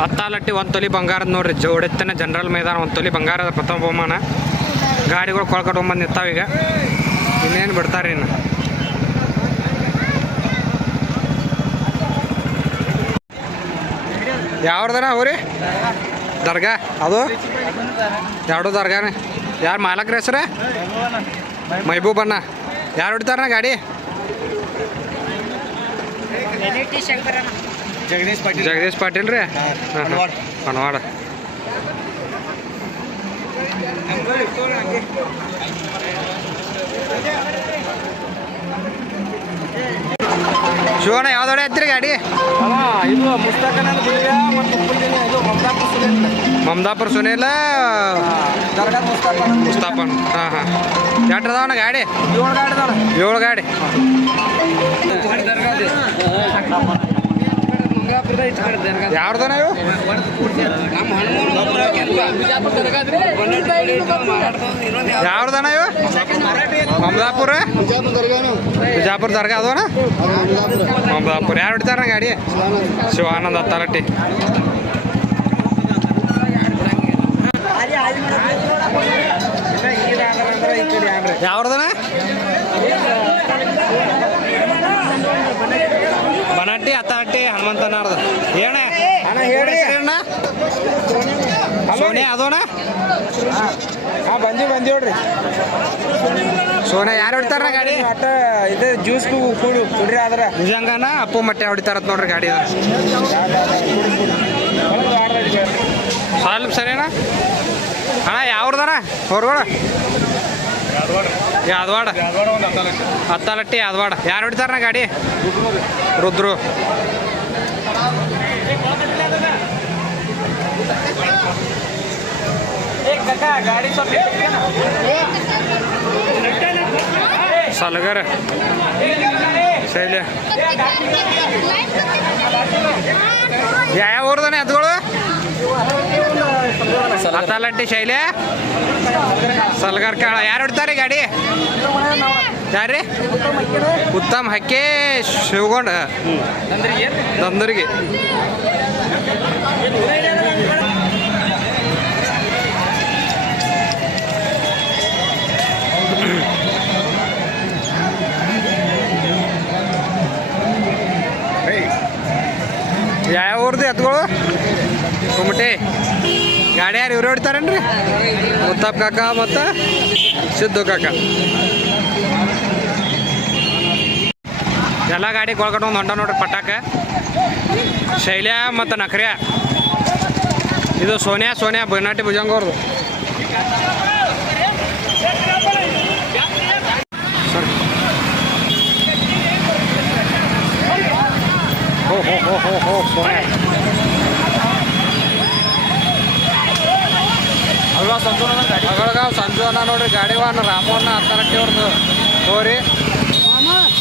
ಹತ್ತಾಲಟ್ಟಿ, ಒಂದು ತೊಲಿ ಬಂಗಾರದ ನೋಡ್ರಿ. ಜೋಡೆತ್ತನ ಜನರಲ್ ಮೈದಾನ, ಒಂದು ತೊಲಿ ಬಂಗಾರದ ಪ್ರಥಮ ಬಹುಮಾನ. ಗಾಡಿಗಳು ನಿಂತಾವ ಈಗ. ಇನ್ನೇನು ಬಿಡ್ತಾರೆ ಇನ್ನು. ಯಾವ್ದನ ಅವ್ರಿ ದರ್ಗಾ. ಅದು? ಎರಡು ದರ್ಗಾನೆ. ಯಾರು ಮಾಲಕ್ರ ಹೆಸ್ರ? ಮೈಬೂಬಣ್ಣ. ಯಾರು ಹೊಡಿತಾರ ಗಾಡಿ? ಜಗದೀಶ್ ಪಾಟೀಲ್. ಜಗದೀಶ್ ಪಾಟೀಲ್ ರೀ? ಹಣವಾಡ ಹನ್ವಾಡ ಶಿವಣ್ಣ ಯಾವ್ದೋಡೆ ಐತ್ರಿ ಗಾಡಿ? ಮಮದಾಪುರ್ ಇದು ಮಮದಾಪುರ ಸುನೀಲ ಮುಸ್ತಾಫನ ಮುಸ್ತಾಪನ್. ಹಾಂ ಹಾಂ. ಎಷ್ಟು ಅದಾವಣ್ಣ ಗಾಡಿ? ಏಳು ಗಾಡಿ ಅದಾವ. ಏಳು ಗಾಡಿ. ಯಾವ್ದನ ಇವು ಮಮದಾಪುರ ಬಿಜಾಪುರ ದರ್ಗಾ ಅದವನ? ಮಮದಾಪುರ ಯಾರು ಹಿಡ್ತಾರ ಗಾಡಿ? ಶಿವಾನಂದ ಹತ್ತಾರಟ್ಟಿ ಯಾವ್ದನ ಬನಟ್ಟಿ ಹತ್ತಾರಟ್ಟಿ ಹನುಮಂತನಾರ್ದ ಏನ ಅಣ್ಣ ಹೇಳ್ರಿ ಅಣ್ಣ ಸೋನೆ. ಅದೋಣ? ಹಾಂ ಬಂದಿ ಬಂದಿ ನೋಡ್ರಿ. ಸೋನೆ ಯಾರು ಹೊಡಿತಾರ ಗಾಡಿ? ಒಟ್ಟ ಇದು ಜ್ಯೂಸ್ ಕುಡಿ ಕುಡ್ರಿ ಆದ್ರ. ನಿಜಂಗನ? ಅಪ್ಪು ಮಟ್ಟೆ ಹೊಡಿತಾರತ್ ನೋಡ್ರಿ ಗಾಡಿ ಅದು ಸ್ವಲ್ಪ ಸರಿನಾ? ಅಣ್ಣ ಯಾವ್ದನ ಹೊರಗೋಡ ಯಾದವಾಡ. ಹತ್ತಲಟ್ಟಿ. ಯಾದವಾಡ. ಯಾರು ಹೊಡಿತಾರಣ್ಣ ಗಾಡಿ? ರುದ್ರು. ಸಲಗರ. ಶೈಲ್ಯ. ಯಾವ ಊರ್ದಾನೆ ಅದ್ಗಳು ಹತ್ತಲಟ್ಟಿ ಶೈಲ್ಯ? ಸಲ್ಗರ್ ಕಾಳ. ಯಾರು ಹೊಡ್ತಾರೆ ಗಾಡಿ? ಯಾರ್ರಿ? ಉತ್ತಮ್ ಹಕ್ಕಿ ಶಿವಗೊಂಡ. ದಂದರಿಗೆ. ಯಾವ ಊರ್ದು ಎತ್ಗಳು ಕುಮಟೆ ಗಾಡಿ ಯಾರು ಇವ್ರು ಹೊಡಿತಾರೇನ್ರಿ? ಮುತ್ತಪ್ಪ ಕಾಕ ಮತ್ತು ಸಿದ್ದು ಕಾಕ. ಎಲ್ಲ ಗಾಡಿ ಕೊಳ್ಕೊಂಡು ಒಂದು ಹೊಂಟ ನೋಡ್ರಿ ಪಟಾಕ. ಶೈಲ್ಯ ಮತ್ತು ನಕ್ರಿಯ. ಇದು ಸೋನಿಯಾ ಸೋನಿಯಾ ಬನಾಟಿ ಭುಜಂಗ ಹೋ ಹೋ ಹೋ ಸೋನಿಯಾ ಅಲ್ವಾ ಸಂತೋಷ ಗಾಡಿ? ಮಗಳಗಾವ್ ಸಂಜು ಅಣ್ಣ ನೋಡ್ರಿ ಗಾಡಿ ವಾಹನ ರಾಮಣ್ಣ ಹತ್ತರಕ್ಕೆ ಅವ್ರದ್ದು ಹೋರಿ.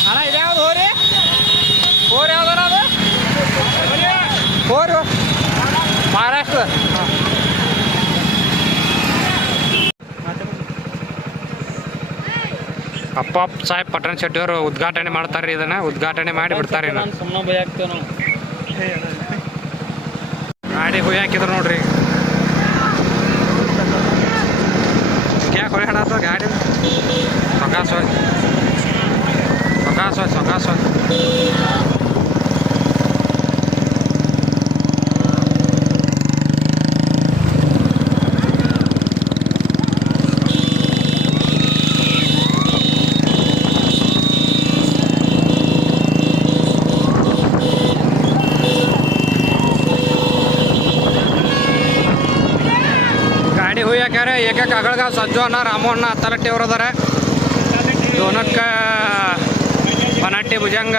ಅಣ್ಣ ಇದ್ಯಾವ್ದು ಹೋರಿ? ಹೋರಿ ಯಾವ್ದನ ಅದು? ಹೋರಿ ಮಹಾರಾಷ್ಟ್ರ. ಅಪ್ಪ ಸಾಹೇಬ್ ಪಟ್ಟಣ ಶೆಟ್ಟಿ ಅವರು ಉದ್ಘಾಟನೆ ಮಾಡ್ತಾರೆ ಇದನ್ನ ಉದ್ಘಾಟನೆ ಮಾಡಿ ಬಿಡ್ತಾರೆ ಗಾಡಿ ಹುಯಿ ಹಾಕಿದ್ರು ನೋಡ್ರಿ. ಯಾಕೆ ಹೊಳೆ ಹಾಡತ್ತ ಗಾಡಿ? ಸಕಾಸ ಸಕಾಸ ಸಕಾಸ ಹುಯಿ ಹಾಕ್ಯಾರ ಏಕ ಕಗಳಗಾವ್ ಸಜ್ಜು ಅಣ್ಣ ರಾಮು ಅಣ್ಣ ಹತ್ತಲಟ್ಟಿ ಅವ್ರು ಅದಾರ ದೋನಕ್ಕ ಬನಟ್ಟಿ ಭುಜಂಗ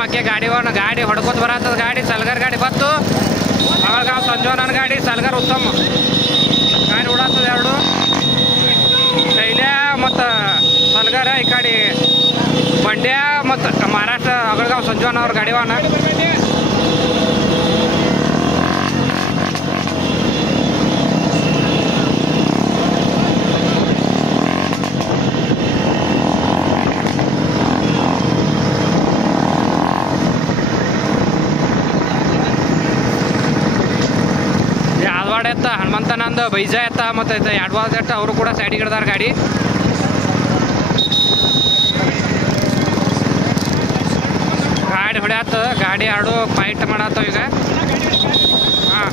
ಉತ್ತಮಕ್ಕೆ ಗಾಡಿ ಹೋಗೋಣ. ಗಾಡಿ ಹೊಡ್ಕೊತ ಬರತ್ತದ ಗಾಡಿ. ಸಲ್ಗರ್ ಗಾಡಿ ಬತ್ತು ಮಗಳಗಾಂವ್ ಸಂಜೋನನ್ ಗಾಡಿ, ಸಲ್ಗರ್ ಉತ್ತಮ. ಗಾಡಿ ಓಡಾತದ ಎರಡು. ಶೈಲ್ಯ ಮತ್ತು ಸಲ್ಗರ ಈ ಕಡೆ ಮಂಡ್ಯ ಮತ್ತು ಮಹಾರಾಷ್ಟ್ರ ಅಗಳಗಾವ್ ಸಂಜೋನ ಅವ್ರ ಗಾಡಿ ವಾಹನ ಯಾದವಾಡ ಎತ್ತ ಹನುಮಂತನಂದ ಬೈಜ ಎತ್ತ ಮತ್ತು ಇದು ಯಾಡ್ವಾದ ಎತ್ತ ಅವರು ಕೂಡ ಸೈಡಿಗೆ ಹಿಡ್ದಾರ ಗಾಡಿ. ಗಾಡಿ ಹೊಡ್ಯಾತ, ಗಾಡಿ ಆಡು ಫೈಟ್ ಮಾಡತ್ತವ ಈಗ. ಹಾಂ.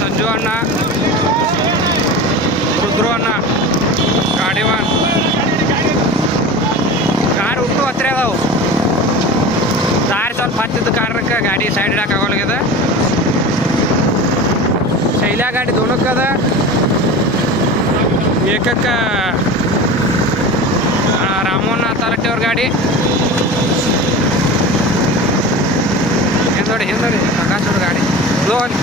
ಸಂಜು ಅಣ್ಣ, ರುದ್ರು ಅಣ್ಣ, ಗಾಡಿ ವಾನ್ ಗಾಡಿ ಹತ್ತಿರ ಅದಾವು. ದಾರಿ ಸ್ವಲ್ಪ ಹತ್ತಿದ್ದ ಕಾರಣಕ್ಕೆ ಗಾಡಿ ಸೈಡ್ ಇಡಕ್ಕೆ ಆಗೋಲ್ಗದ. ಶೈಲಾ ಗಾಡಿ ದೋಣಕ್ಕದ? ಏಕಕ್ಕ ರಾಮೋನ ತಾಲಟ್ಟಿ ಅವ್ರ ಗಾಡಿ. ಹಿಂದೋಡಿ ಹಿಂದೋಡಿ ಪ್ರಕಾಶ್ ಅವ್ರ ಗಾಡಿ. ಲೋನ್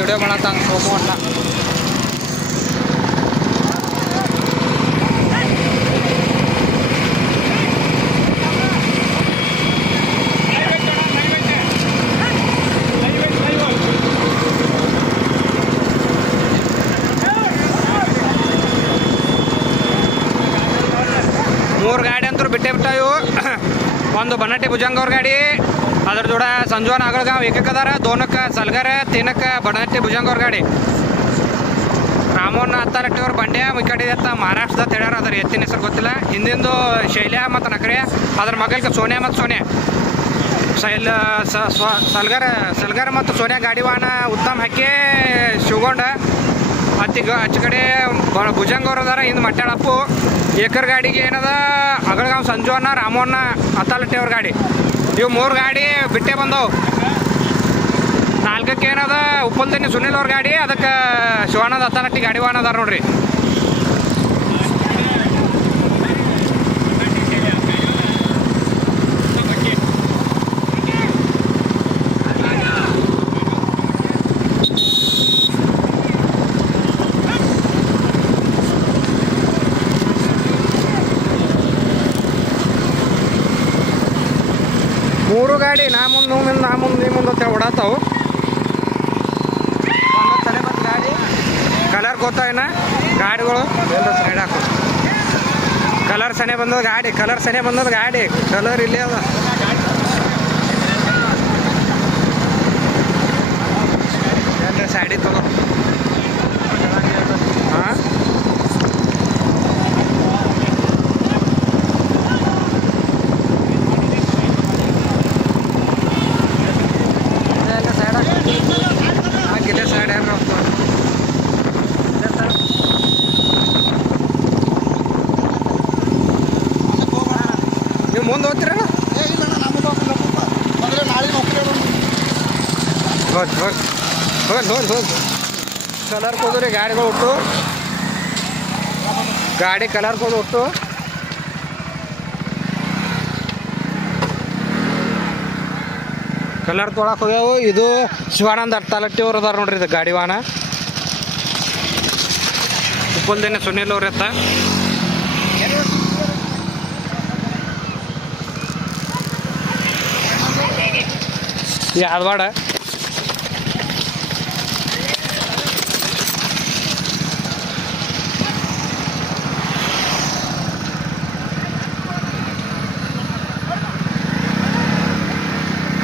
ವಿಡಿಯೋ ಮಾಡತ್ತ ಸೋಮು ಅಣ್ಣ ಮೂರು ಗಾಡಿ ಅಂತೂ ಬಿಟ್ಟೆ ಬಿಟ್ಟ ಇವು. ಒಂದು ಬನ್ನಟ್ಟಿ ಭುಜಂಗ ಅವ್ರ ಗಾಡಿ. ಅದ್ರ ಜೋಡ ಸಂಜೋನ್ ಆಗಲ್ಗಾಂವ್ ಏಕಕ್ಕದಾರ ದೋನಕ್ಕೆ ಸಲ್ಗರ ತಿನ್ನಕ್ಕೆ ಬಡನಟ್ಟಿ ಭುಜಂಗ ಅವ್ರ ಗಾಡಿ. ರಾಮೋನ್ ಹತ್ತಾರಟ್ಟಿ ಅವ್ರ ಬಂಡೆ ಈ ಕಡೆ ಎತ್ತ ಮಹಾರಾಷ್ಟ್ರದ ಹೇಳ್ಯಾರ ಅದ್ರ. ಎತ್ತಿನ ಹೆಸರು ಗೊತ್ತಿಲ್ಲ. ಹಿಂದಿಂದು ಶೈಲ್ಯ ಮತ್ತು ನಕರೆ, ಅದ್ರ ಮಗಲ್ಗೆ ಸೋನಿಯಾ ಮತ್ತು ಸೋನಿಯಾ. ಶೈಲ ಸಲ್ಗರ, ಸಲ್ಗರ್ ಮತ್ತು ಸೋನಿಯಾ ಗಾಡಿ ವಾಹನ ಉತ್ತಮ ಹಾಕಿ ಶಿವಗೊಂಡ. ಮತ್ತೀಗ ಅಚ್ಚ ಕಡೆ ಬ- ಭುಜಂಗ ಅವ್ರು ಅದಾರ. ಹಿಂದೆ ಮಟ್ಟಾಳಪ್ಪು ಏಕರ್ ಗಾಡಿಗೆ ಏನದ? ಅಗಳಗಾಂವ್ ಸಂಜೋನ ಅನ್ನ ರಾಮಣ್ಣ ಅತ್ತಾಲಟ್ಟಿ ಗಾಡಿ. ಇವು ಮೂರು ಗಾಡಿ ಬಿಟ್ಟೆ ಬಂದವು. ನಾಲ್ಕಕ್ಕೆ ಏನದ ಉಪ್ಪಲ್ದನಿ ಸುನಿಲ್ ಅವ್ರ ಗಾಡಿ, ಅದಕ್ಕೆ ಶಿವಾನಂದ ಹತ್ತನಟ್ಟಿ ಗಾಡಿ ವಾಹನ ಅದಾರ ನೋಡ್ರಿ ಗಾಡಿ ನಾ ಮುಂದೆ ನೀವು ಮುಂದೆ ನಾ ಮುಂದೆ ನೀ ಮುಂದೆ ಅಂತ ಓಡಾತಾವು ಒಂದೊಂದು ಸಲ ಮತ್ತು ಗಾಡಿ ಕಲರ್ ಗೊತ್ತಾಯಿನ ಗಾಡಿಗಳು ಎಲ್ಲ ಸೈಡ್ ಹಾಕು ಕಲರ್ ಸನೆ ಬಂದದ ಗಾಡಿ ಕಲರ್ ಸನೆ ಬಂದದ ಗಾಡಿ ಕಲರ್ ಇಲ್ಲೇ ಅದ. ಸೈಡಿ ಸೈಡಿಗೆ ತಗೋ ಹಾಂ ಸೈಡ್ ಹಾಕಿದೆ ಸೈಡ್ ಏನು ನೀವು ಮುಂದೆ ಹೋಗ್ತೀರ ಹೋದ್ ಹೋದ್ ಹೋದ್ ಹೋದ್ ಕಲರ್ ಕೊದ್ರಿ ಗಾಡಿಗಳು ಹುಟ್ಟು ಗಾಡಿ ಕಲರ್ ಕೊಡು ಹುಟ್ಟು ಕಲರ್ ತೊಳಕ್ ಹೋಗ್ಯಾವು. ಇದು ಶಿವಾನಂದ ಅಟ್ಟಾಲಟ್ಟಿ ಅವ್ರು ಅದಾರ ನೋಡ್ರಿ ಇದು ಗಾಡಿ ವಾಹನ. ಉಪ್ಪಲ್ದೇನೆ ಸುನಿಲ್ ಅವ್ರ ಎತ್ತ. ಯಾದವಾಡ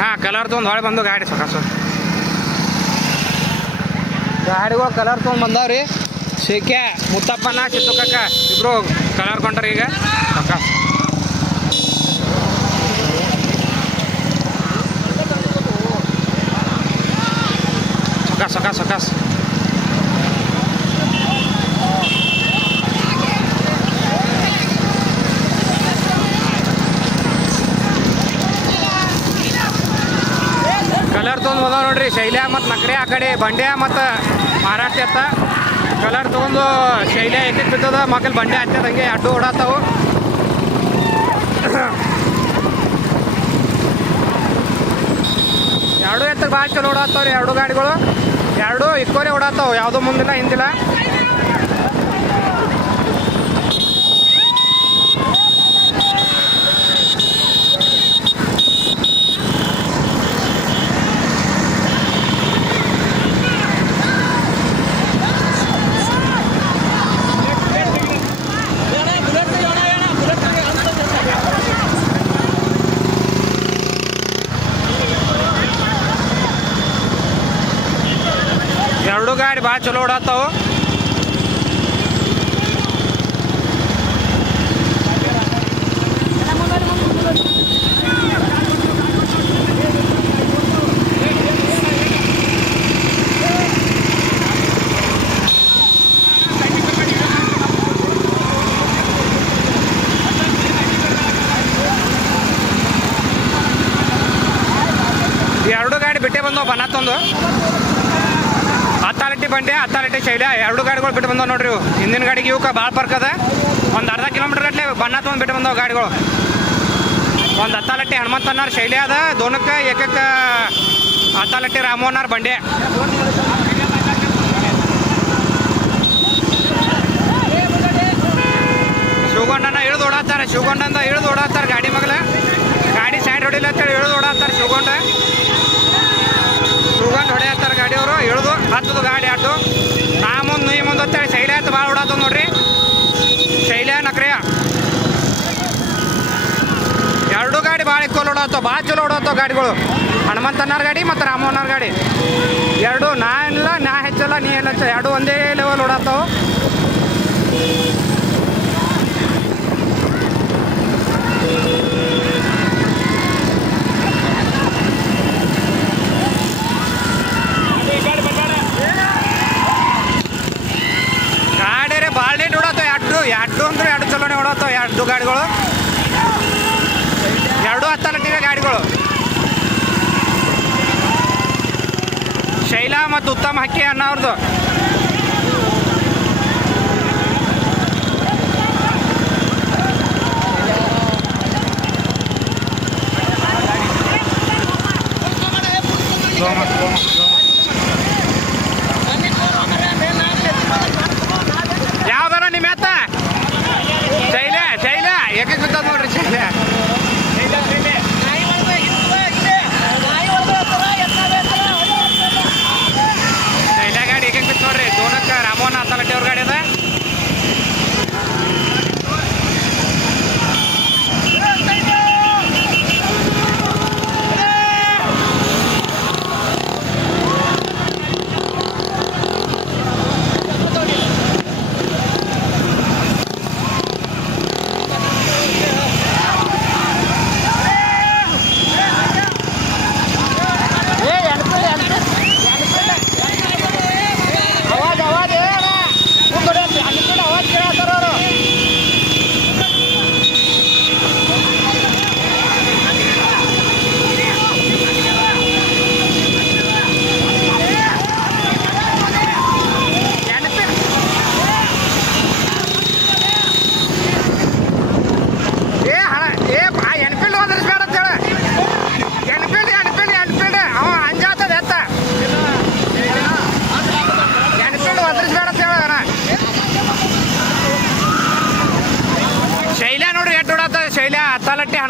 ಹಾಂ ಕಲರ್ ತೊಗೊಂಡು ಹೊಳೆ ಬಂದು ಗಾಡಿ ಸಕಸ. ಗಾಡಿಗಳು ಕಲರ್ ತೊಗೊಂಡು ಬಂದಾವ್ರಿ. ಶೇಕ್ಯ ಮುತ್ತಪ್ಪನ, ಚಿತ್ತುಕಕ್ಕ ಇಬ್ರು ಕಲರ್ ಕೊಂಡ್ರಿ ಈಗ. ಸೊಕಾಸ್. ಸೊಕಾಸ್ ಸೊಕಾಸ್ ಸೊಕಾಸ್. ಬಂದಾವ ನೋಡ್ರಿ ಶೈಲ್ಯ ಮತ್ತು ನಕರೆ ಆ ಕಡೆ, ಬಂಡೆ ಮತ್ತು ಮಹಾರಾಷ್ಟ್ರ ಎತ್ತ ಕಲರ್ ತೊಗೊಂಡು ಶೈಲ್ಯ ಎತ್ತಿಗೆ ಬಿದ್ದದ ಮಕ್ಕಳು ಬಂಡೆ ಹತ್ತದ ಹಂಗೆ ಅಡ್ಡು ಓಡಾತಾವು ಎರಡು ಎತ್ತಕ್ಕೆ ಭಾಳ ಚಲೋ ಓಡಾತಾವ್ರಿ ಎರಡು ಗಾಡಿಗಳು. ಎರಡು ಇಕ್ಕೋರೆ ಓಡಾತಾವು ಯಾವುದೋ ಮುಂದಿಲ್ಲ, ಹಿಂದಿಲ್ಲ ಎರಡು ಗಾಡಿ ಚಲೋ ಓಡಾತಾವು ಎರಡು ಗಾಡಿ ಬಿಟ್ಟೆ ಬಂದವು ಬನ್ನತ್ತೊಂದು ಹತ್ತಾಲಟ್ಟಿ ಬಂಡೆ ಹತ್ತಾಲಟ್ಟಿ ಶೈಲ ಎರಡು ಗಾಡಿಗಳು ಬಿಟ್ಟು ಬಂದವು ನೋಡ್ರಿ ಇವು ಹಿಂದಿನ ಗಾಡಿಗೆ ಇವಕ್ಕೆ ಭಾಳ ಪರ್ಕ್ ಅದ. ಒಂದು ಅರ್ಧ ಕಿಲೋಮೀಟರ್ ಗಟ್ಟಲೆ ಬಣ್ಣ ತೊಗೊಂಡು ಬಿಟ್ಟು ಬಂದವು ಗಾಡಿಗಳು. ಒಂದು ಹನುಮಂತ ಅನ್ನಾರ್ ಶೈಲಿ ಅದ. ದೋನಕ್ಕೆ ಏಕಕ್ಕೆ ಹತ್ತಾಲಟ್ಟಿ ರಾಮೋನಾರ್ ಬಂಡೆ. ಶಿವಗೊಂಡನ ಇಳಿದು ಓಡಾಡ್ತಾರೆ. ಶಿವಗೊಂಡಂದ ಇಳಿದು ಓಡಾಡ್ತಾರೆ ಗಾಡಿ ಮಗಲ ಗಾಡಿ ಸೈಡ್ ಹೊಡಿಲ್ಲ ಅಂತೇಳಿ ಇಳಿದು ಓಡಾಡ್ತಾರೆ ಶಿವಗೊಂಡ ಸುಗಂಧ ಹೊಡೆಯತ್ತಾರ ಗಾಡಿಯವರು ಇಳಿದು ಹತ್ತದು ಗಾಡಿ ಆಟು ನಾ ಮುಂದೆ ನೀ ಮುಂದೆ ಅಂತೇಳಿ ಶೈಲ್ಯ ಅಂತ ಭಾಳ ಓಡಾತದ ನೋಡ್ರಿ ಶೈಲ್ಯ ನಕ್ರಿಯ ಎರಡು ಗಾಡಿ ಭಾಳ ಇಕ್ಕೋಲ್ ಓಡಾತಾವ ಭಾಳ ಚಲೋ ಓಡಾತಾವ ಗಾಡಿಗಳು. ಹನುಮಂತಣ್ಣರ ಗಾಡಿ ಮತ್ತು ರಾಮಣ್ಣವ್ರ ಗಾಡಿ. ಎರಡು, ನಾ ಇಲ್ಲ, ನಾ ಹೆಚ್ಚಲ್ಲ, ನೀ ಹೆಚ್ಚ. ಎರಡು ಒಂದೇ ಲೆವೆಲ್ ಗಾಡಿ ರೀ ಭಾಳ ನೀಟ್ ಓಡಾತಾವ ಎರಡು ಎರಡು ಅಂದ್ರೆ ಎರಡು ಚಲೋನೆ ಓಡಾತಾವ ಎರಡು ಗಾಡಿಗಳು. ಎರಡು ಹತ್ತಲಟ್ಟಿವೆ ಗಾಡಿಗಳು. ಶೈಲಾ ಮತ್ತು ಉತ್ತಮ ಹಕ್ಕಿ ಅಣ್ಣ ಅವ್ರದ್ದು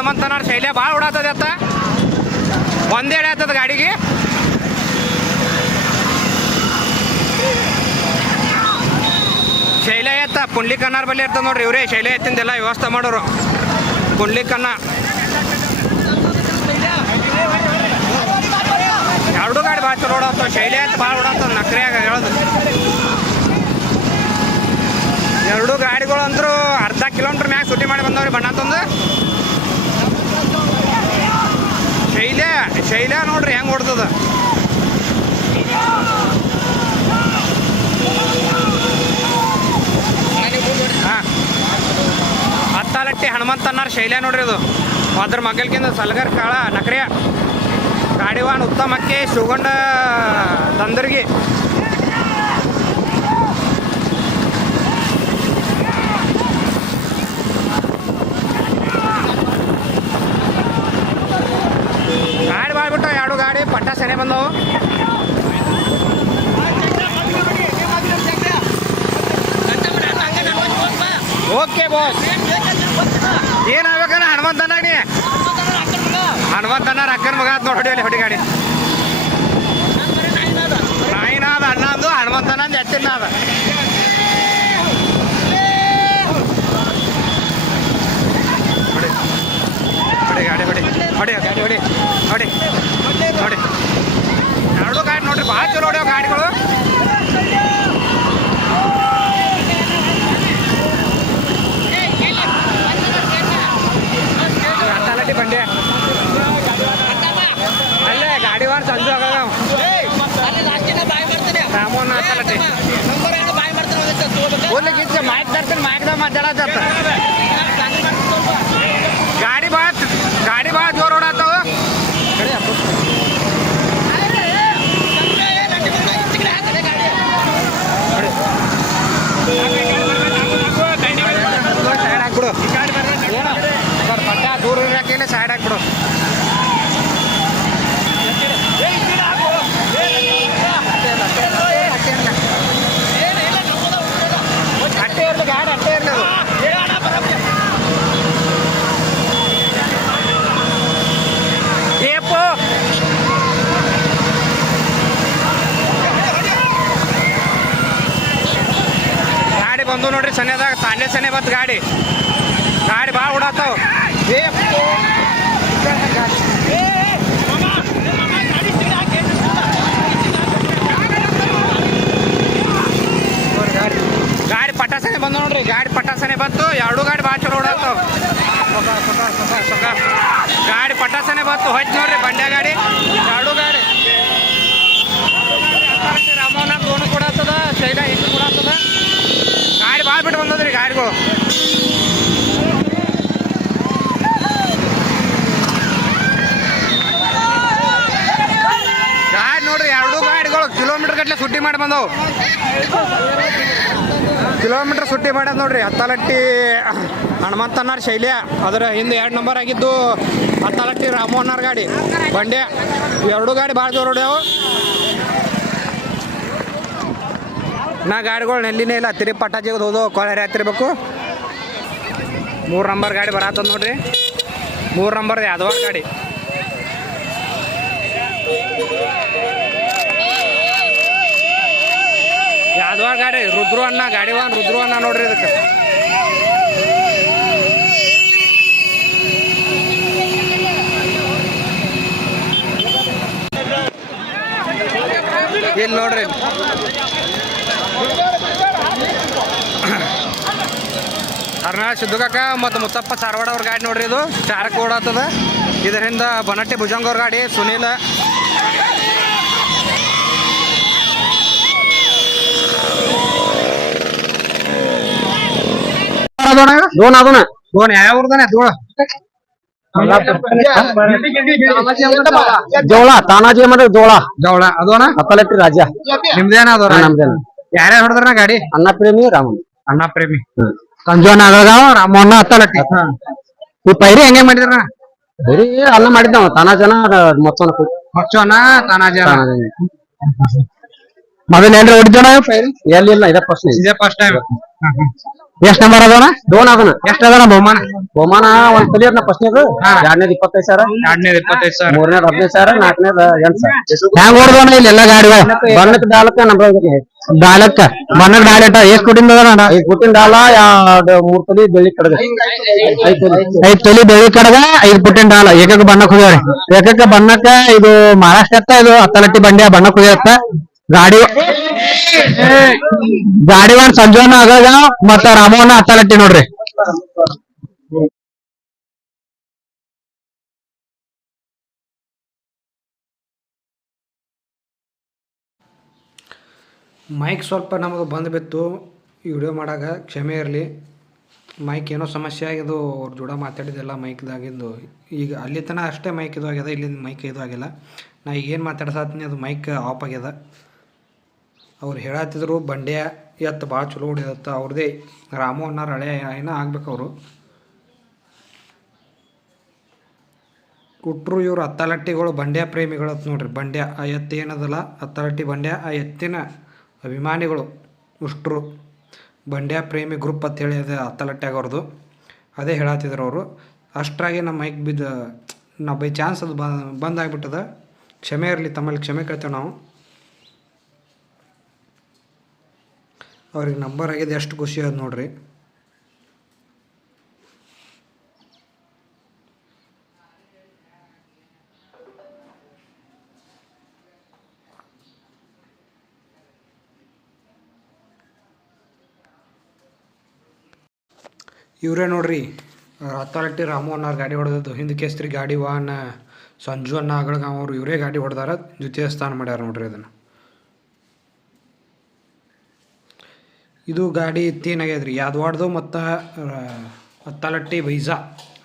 ಹನುಮಂತನ ಶೈಲ್ಯ ಭಾಳ ಓಡಾತದ ಅತ್ತ. ಒಂದೇ ಆತದ ಗಾಡಿಗೆ. ಶೈಲ ಎತ್ತ ಪುಂಡ್ಲಿ ಕನ್ನಾರ ಬಲ್ಲಿ ಇರ್ತದ ನೋಡ್ರಿ, ಇವ್ರೇ ಶೈಲ ಎತ್ತಿಂದೆಲ್ಲ ವ್ಯವಸ್ಥೆ ಮಾಡೋರು. ಪುಂಡ್ಲಿ ಕನ್ನ ಎರಡು ಗಾಡಿ ಭಾಳ ಚಲೋ ಓಡಾತ ಶೈಲಿ ಎತ್ತ ಭಾಳ ಓಡಾತ ನಕ್ರಿಯಾಗ ಹೇಳೋದು. ಎರಡು ಗಾಡಿಗಳು ಅಂತೂ ಅರ್ಧ ಕಿಲೋಮೀಟರ್ ಮ್ಯಾಗ ಸುಟಿ ಮಾಡಿ ಬಂದವ್ರಿ ಬಣ್ಣ ತಂದು. ಶೈಲ್ಯ ನೋಡ್ರಿ ಹೆಂಗ್ ಹೊಡ್ತದ ಹಾ. ಹನುಮಂತ ಅನ್ನಾರ ಶೈಲ ನೋಡ್ರಿ ಅದು. ಅದ್ರ ಮಗಲ್ಕಿಂದ ಸಲ್ಗರ್ ಕಾಳ ನಕರಿಯ. ಗಾಡಿವಾನ್ ಉತ್ತಮಕ್ಕೆ ಸುಗಂಡ, ತಂದರ್ಗಿ ಗಾಡಿ ಬಾಳ್ಬಿಟ್ಟು ಎರಡು ಗಾಡಿ ಪಟ್ಟ ಸೆನೆ ಬಂದವು ಓಕೆ ಬಾಸ್. ಏನಾಗ್ಬೇಕಲ್ಲ ಹನುಮಂತನ ನೀ ಹನುಮಂತನ ರಕ್ಕನ ಮಗ ನೋಡಿ ಹೊಡಿ ಹೊಡಿ ಗಾಡಿ ನಾಯಿನಾದ ಅಣ್ಣಂದು ಹನುಮಂತನಂದು ಎತ್ತಿನಾದ ಹೊಡಿ ಹೊಡಿ ಗಾಡಿ ಹೊಡಿ ಹೊಡಿ ಗಾಡಿ ಹೊಡಿ ಹೊಡಿ ನೋಡಿ ಎರಡು ಗಾಡಿ ನೋಡ್ರಿ ಭಾಳ ಚಲೋ ಹೊಡ್ಯಾವ ಗಾಡಿಗಳು ಅತ್ತಾಲಟ್ಟಿ ಬಂಡೆ ಅಲ್ಲೇ ಗಾಡಿ ವಾರ ಸಂಜು ಆಗಾಗ ರಾಮೋಹನ್ ಅತ್ತಾಲಟ್ಟಿ ಓದ್ಲಿಕ್ಕೆ ಮಾಯ್ಕ್ ತರ್ತೀನಿ ಮಾಯ್ಕ್ದಾಗ ಮಾತಾಡತ್ತ ಗಾಡಿ ಭಾಳ ಗಾಡಿ ಭಾಳ ಜೋರ್ ಓಡಾತಾವ ಸೈಡ್ ಹಾಕ್ಬಿಡು ಏನು ಸರ್ ಪಟ್ಟ ಇರಕ್ಕೆ ಸೈಡ್ ಹಾಕ್ಬಿಡು. ಗಾಡಿ ಬಂದು ನೋಡ್ರಿ ಸನ್ನೆದಾಗ ತಾಂಡೆ ಸನೆ ಬತ್ ಗಾಡಿ. ಗಾಡಿ ಭಾಳ ಓಡಾತಾವ ಗಾಡಿ ಪಟಾಸನೆ ಬಂದು ನೋಡ್ರಿ, ಗಾಡಿ ಪಟಾಸನೆ ಬಂತು, ಎರಡು ಗಾಡಿ ಭಾಳ ಚಲೋ ಸೊಕ. ಗಾಡಿ ಪಟಾಸನೆ ಬಂತು, ಹೋಯ್ತು ನೋಡ್ರಿ ಬಂಡೆ ಗಾಡಿ ಮಾಡಿ ಬಂದವು. ಕಿಲೋಮೀಟರ್ ಸುಟ್ಟಿ ಮಾಡ್ಯದ ನೋಡ್ರಿ ಹತ್ತಲಟ್ಟಿ ಹನುಮಂತನಾರ್ ಶೈಲ್ಯ. ಅದರ ಹಿಂದೆ ಎರಡು ನಂಬರ್ ಆಗಿದ್ದು ಹತ್ತಲಟ್ಟಿ ರಾಮೋಹನಾರ್ ಗಾಡಿ, ಬಂಡೆ. ಎರಡು ಗಾಡಿ ಭಾಳ ಜೋರು ಹೊಡ್ಯಾವು. ನಾ ಗಾಡಿಗಳು ನೆಲ್ಲಿನೇ ಇಲ್ಲ, ತಿರುಗಿ ಪಟಾಜಿಗೆ ಹೋದವು ಕೊಳರೆ ಹತ್ತಿರಬೇಕು. ಮೂರು ನಂಬರ್ ಗಾಡಿ ಬರತ್ತದ ನೋಡ್ರಿ. ಮೂರು ನಂಬರ್ ಯಾವ್ದು ಗಾಡಿ. ಯಾದವಾರ ಗಾಡಿ, ರುದ್ರು ಅಣ್ಣ ಗಾಡಿವಾನ್ ರುದ್ರು ಅಣ್ಣ ನೋಡ್ರಿ ಇದಕ್ಕೆ. ಇಲ್ಲಿ ನೋಡ್ರಿ ಹರ್ನಾಳ್ ಸಿದ್ದುಕಾಕ ಮತ್ತು ಮುತ್ತಪ್ಪ ಸಾರವಾಡ ಅವ್ರ ಗಾಡಿ ನೋಡ್ರಿ ಇದು. ಚಾರಕ್ಕೆ ಓಡಾತದ ಇದರಿಂದ ಬನಟ್ಟಿ ಭುಜಂಗ ಅವ್ರ ಗಾಡಿ, ಸುನೀಲ. ಅದೋಣ ದೋಣ ಅದೋಣ ದೋಣ ಯಾವ ದೋಣ ಜೋಳ ತಾನಾಜಿ ಮಠ ಜೋಳ ಜೋಳ ಅದೋಣ ಹತ್ತಲೆಟ್ಟಿ ರಾಜ್ಯ ನಿಮ್ದೇನ ಅದೋ ನಮ್ದೇನ ಯಾರ್ಯಾರು ಹೊಡೆದ್ರ ಗಾಡಿ ಅಣ್ಣ ಪ್ರೇಮಿ ರಾಮನ್ ಅಣ್ಣ ಪ್ರೇಮಿ ಸಂಜೋನ ರಾಮಣ್ಣ ಹತ್ತಲೆಟ್ಟಿ ಈ ಪೈರಿ ಹೆಂಗೆ ಮಾಡಿದ್ರ ಬರೀ ಅಲ್ಲ ಮಾಡಿದ್ದಾವ ತಾನಾಜನ ಮೊಚ್ಚನ ಮೊಚ್ಚನ ತಾನಾಜನ ಮೊದಲು ಏನ್ರಿ ಹೊಡಿದೋಣ ಪೈರಿ ಎಲ್ಲಿಲ್ಲ ಇದೇ ಫಸ್ಟ್ ಇದೇ ಫಸ್ಟ್ ಟೈಮ್ ಎಷ್ಟ್ ನಂಬರ್ ಅದಾವಣ ಡೋನ್ ಅದನ. ಎಷ್ಟ್ ಅದನ ಬಹುಮಾನ? ಬಹುಮಾನ ಒಂದ್ ತಲಿ ಅದ್ನ ಫಸ್ಟ್ನೇದು ಎರಡನೇದ್ ಇಪ್ಪತ್ತೈದು ಸಾವಿರ. ಎರಡನೇದ್ ಇಪ್ಪತ್ತೈದು ಸಾವಿರ. ಮೂರನೇದ್ ಹದಿನೈದು ಸಾವಿರ ನಾಲ್ಕನೇದು ಎಂಟು ಸಾವಿರ. ಹ್ಯಾಂಗ್ ಓಡ್ದವಣ ಇಲ್ಲಿ ಎಲ್ಲ ಗಾಡಿಗಳು? ಬಣ್ಣಕ್ಕೆ ಡಾಲಕ್ಕೆ ನಮ್ದು ಡಾಲಕ್ಕ ಬಣ್ಣಕ್ ಡಾಲೆಟ ಎಷ್ಟ್ ಕೊಟ್ಟಿಂದ ಅದಾನ ಐದು ಕೊಟ್ಟಿನ ಡಾಲ ಮೂರ್ ತಲಿ ಬೆಳ್ಳಿ ಕಡಗ. ಐದು ತಲಿ. ಐದ್ ತೊಲಿ ಬೆಳ್ಳಿ ಕಡಗ ಐದ್ ಪುಟ್ಟಿನ ಡಾಲ ಏಕಕ್ಕೆ ಬಣ್ಣಕ್ ಹೋಗ್ಯಾರ ಏಕಕ್ಕೆ ಬಣ್ಣಕ್ಕ ಇದು ಮಹಾರಾಷ್ಟ್ರಕ್ಕ ಇದು ಹತ್ತಲಟ್ಟಿ ಬಂಡಿಯ ಬಣ್ಣಕ್ ಹೋಗ್ಯತ್ತ ಗಾಡಿ ಗಾಡಿ ಒಂದ್ ಸಂಜೋನ ಆಗಾಗ ಮತ್ತ ರಾಮವನ್ನ ಹತ್ತಲಟ್ಟಿ ನೋಡ್ರಿ. ಮೈಕ್ ಸ್ವಲ್ಪ ನಮಗೆ ಬಂದು ಬಿತ್ತು ಈ ವಿಡಿಯೋ ಮಾಡಾಗ ಕ್ಷಮೆ ಇರಲಿ. ಮೈಕ್ ಏನೋ ಸಮಸ್ಯೆ ಆಗಿದ್ದು ಅವ್ರ ಜೋಡ ಮಾತಾಡಿದ್ದೆಲ್ಲ ಮೈಕ್ದಾಗಿದ್ದು ಈಗ ಅಲ್ಲಿ ತನಕ ಅಷ್ಟೇ ಮೈಕ್ ಇದು ಆಗ್ಯದ, ಇಲ್ಲಿಂದ ಮೈಕ್ ಇದು ಆಗಿಲ್ಲ. ನಾ ಈಗ ಏನು ಮಾತಾಡ್ಸತ್ತೀನಿ ಅದು ಮೈಕ್ ಆಫ್ ಆಗ್ಯದ. ಅವ್ರು ಹೇಳತ್ತಿದ್ರು ಬಂಡೆ ಎತ್ತು ಭಾಳ ಚಲೋ ಹೊಡಿದತ್ತ ಅವ್ರದೇ ರಾಮು ಅನ್ನೋರು ಹಳೆ ಏನ ಆಗ್ಬೇಕು ಅವರು. ಕೊಟ್ಟರು ಇವ್ರು ಅತ್ತಲಟ್ಟಿಗಳು, ಬಂಡ್ಯ ಪ್ರೇಮಿಗಳು ಅಂತ ನೋಡ್ರಿ, ಬಂಡ್ಯ ಆ ಎತ್ತು ಏನದಲ್ಲ, ಅತ್ತಲಟ್ಟಿ ಬಂಡ್ಯ ಆ ಎತ್ತಿನ ಅಭಿಮಾನಿಗಳು ಉಷ್ಟ್ರು ಬಂಡ್ಯ ಪ್ರೇಮಿ ಗ್ರೂಪ್ ಅಂತ ಹೇಳಿ ಅದೇ ಹತ್ತಲಟ್ಟ್ಯಾಗ ಅವ್ರದ್ದು ಅದೇ ಹೇಳತ್ತಿದ್ರು ಅವರು. ಅಷ್ಟರಾಗಿ ನಮ್ಮ ಮೈಕ್ ಬಿದ್ದ, ನಾ ಬೈ ಚಾನ್ಸ್ ಅದು ಬಂದಾಗ್ಬಿಟ್ಟದ ಕ್ಷಮೆ ಇರಲಿ, ತಮ್ಮಲ್ಲಿ ಕ್ಷಮೆ ಕೇಳ್ತೇವೆ ನಾವು. ಅವ್ರಿಗೆ ನಂಬರ್ ಆಗಿದೆ ಎಷ್ಟು ಖುಷಿ ಅದ ನೋಡ್ರಿ. ಇವರೇ ನೋಡ್ರಿ, ಅಥಾರಿಟಿ ರಾಮು ಅನ್ನೋರು ಗಾಡಿ ಹೊಡೆದದ್ದು. ಹಿಂದೆ ಕೇಸರಿ ಗಾಡಿ ವಾಹನ ಸಂಜು ಅನ್ನ ಅಗಳಗಾವ್ ಅವರು ಇವರೇ ಗಾಡಿ ಹೊಡೆದಾರ, ದ್ವಿತೀಯ ಸ್ಥಾನ ಮಾಡ್ಯಾರ ನೋಡ್ರಿ ಅದನ್ನು. ಇದು ಗಾಡಿ ತೀನಾಗ್ಯದ್ರಿ ಯಾದವಾಡ್ದು ಮತ್ತು ಹತ್ತಲಟ್ಟಿ ಬೈಜಾ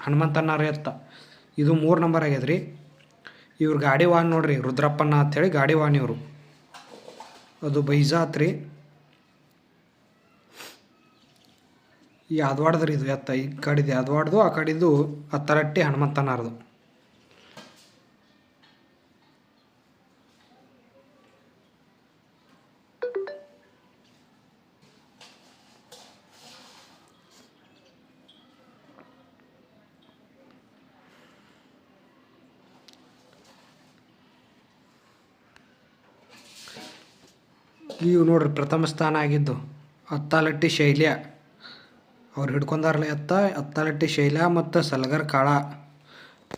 ಹನುಮಂತನಾರ ಎತ್ತ. ಇದು ಮೂರು ನಂಬರ್ ಆಗ್ಯದ್ರಿ. ಇವ್ರ ಗಾಡಿ ವಾನ್ ನೋಡ್ರಿ ರುದ್ರಪ್ಪನ ಅಂಥೇಳಿ ಗಾಡಿ ವಾನ್ ಇವರು. ಅದು ಬೈಜಾ ಆತ್ರಿ. ಯಾದವಾಡ್ದ್ರಿ ಇದು ಎತ್ತ? ಈ ಕಡಿದು ಯಾದವಾಡ್ದು, ಆ ಕಡಿದು ಹತ್ತಲಟ್ಟಿ ಹನುಮಂತನಾರ್ದು ಇವು ನೋಡ್ರಿ ಪ್ರಥಮ ಸ್ಥಾನ ಆಗಿದ್ದು ಅತ್ತಾಲಟ್ಟಿ ಶೈಲ್ಯ. ಅವ್ರು ಹಿಡ್ಕೊಂಡಾರಲ್ಲ ಎತ್ತ, ಅತ್ತಾಲಟ್ಟಿ ಶೈಲ್ಯ ಮತ್ತು ಸಲಗರ್ ಕಾಳ.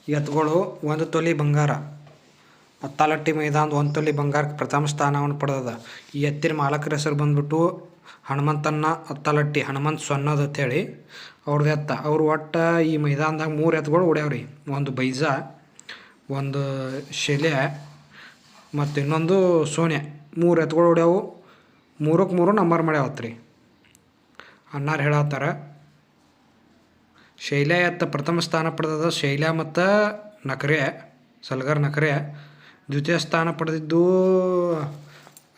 ಎತ್ತುಗಳು ಒಂದು ತೊಲಿ ಬಂಗಾರ. ಅತ್ತಾಲಟ್ಟಿ ಮೈದಾನದ ಒಂದು ತೊಲಿ ಬಂಗಾರಕ್ಕೆ ಪ್ರಥಮ ಸ್ಥಾನವನ್ನು ಪಡೆದದ. ಈ ಎತ್ತಿನ ಮಾಲಕರ ಹೆಸರು ಬಂದ್ಬಿಟ್ಟು ಹನುಮಂತನ್ನ ಅತ್ತಾಲಟ್ಟಿ, ಹನುಮಂತ ಸೊನ್ನದ ಅಂತೇಳಿ ಅವ್ರದ್ದು ಎತ್ತ. ಅವ್ರು ಒಟ್ಟು ಈ ಮೈದಾನದಾಗ ಮೂರು ಎತ್ತುಗಳು ಓಡ್ಯಾವ್ರಿ. ಒಂದು ಬೈಜ, ಒಂದು ಶೆಲೆ ಮತ್ತು ಇನ್ನೊಂದು ಸೋನೆ ಮೂರು ಎತ್ಗಳು ಹೊಡ್ಯಾವು. ಮೂರಕ್ಕೆ ಮೂರು ನಂಬರ್ ಮಾಡ್ಯಾವತ್ತು ರೀ ಅಣ್ಣಾರು ಹೇಳತ್ತಾರ ಶೈಲ್ಯ ಎತ್ತ ಪ್ರಥಮ ಸ್ಥಾನ ಪಡೆದದ ಶೈಲ್ಯ ಮತ್ತು ನಕರೆ, ಸಲ್ಗರ್ ನಕರೆ, ದ್ವಿತೀಯ ಸ್ಥಾನ ಪಡೆದಿದ್ದು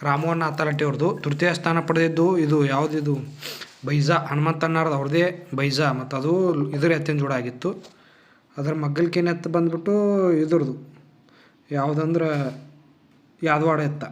ರಾಮವನ್ನ ಅತ್ತಲಟ್ಟಿ ತೃತೀಯ ಸ್ಥಾನ ಪಡೆದಿದ್ದು ಇದು ಯಾವುದಿದು? ಬೈಜಾ ಹನುಮಂತಣ್ಣಾರ್ದು ಅವ್ರದೇ ಬೈಜಾ ಮತ್ತು ಅದು ಇದ್ರ ಎತ್ತಿನ ಜೋಡ ಆಗಿತ್ತು. ಅದರ ಮಗ್ಗಲ್ಕಿನ ಎತ್ತು ಬಂದ್ಬಿಟ್ಟು ಇದ್ರದ್ದು ಯಾವುದಂದ್ರೆ ಯಾದವಾಡ ಎತ್ತ.